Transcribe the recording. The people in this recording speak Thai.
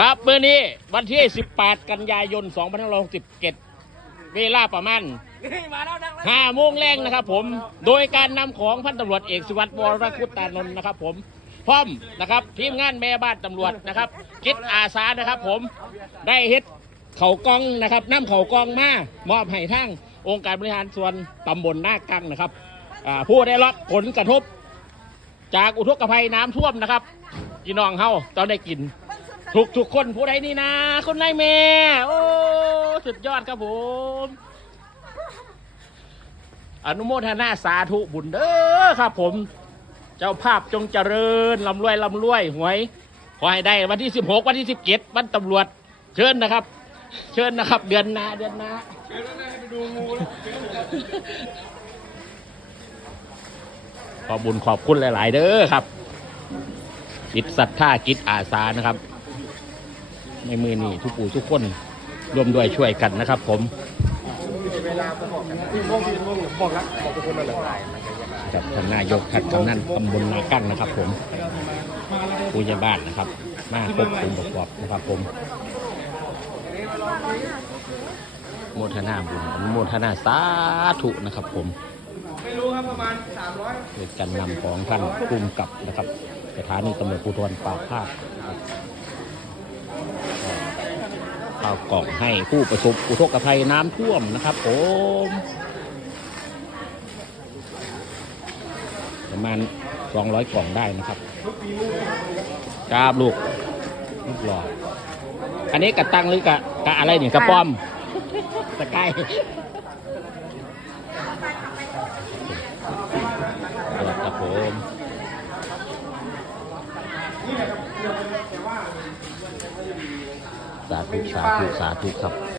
ครับเมื่อนี้วันที่ 18 กันยายน 2567 เวลาประมาณ5โมงแรงนะครับผม โดยการนำของพันตำรวจเอกสุวัสดิ์วรคุตตานนท์นะครับผมพร้อมนะครับทีมงานแม่บ้านตำรวจนะครับจิตอาสานะครับผมได้เฮ็ดเขากองนะครับนำเขากองมามอบให้ทั้งองค์การบริหารส่วนตำบลหน้ากังนะครับอ่าผู้ได้รับผลกระทบ จากอุทกภัยน้ำท่วมนะครับพี่น้องเฮาตอนได้กิน ทุกทุกคนผู้ใดนี่นะคนนายแม่ โอ้ สุดยอดครับผม อนุโมทนาสาธุบุญเด้อครับผม เจ้าภาพจงเจริญลำรวยลำรวยหวย ขอให้ได้วันที่16วันที่17วันตำรวจ เชิญนะครับ เชิญนะครับ เดือนหน้าเดือนหน้าขอบุญขอบคุณหลาย ๆ เด้อครับจิตศรัทธาจิตอาสานะครับ ในมือนี่ทุกปู่ทุกคนรวมด้วยช่วยกันนะครับ ผมกับท่านนายกท่านกำนันตำบลนากั้งนะครับ ผมผู้ใหญ่บ้านนะครับ มาควบคุมประกอบนะครับผมโมทนาบุญอนุโมทนาสาธุนะครับ ผมไม่รู้ครับประมาณสามร้อยการนำของท่านคุมกับนะครับ สถานีตำรวจภูธรปากภาค ข้าวกล่องให้ผู้ประสบอุทกภัยน้ำท่วมนะครับผมประมาณ200กล่องได้นะครับกราบลูกลูกหล่ออันนี้กระตังหรือกะกะอะไรเนี่ยกระป้อมตะไคร้ครับผม สาธุสาธุสาธุครับ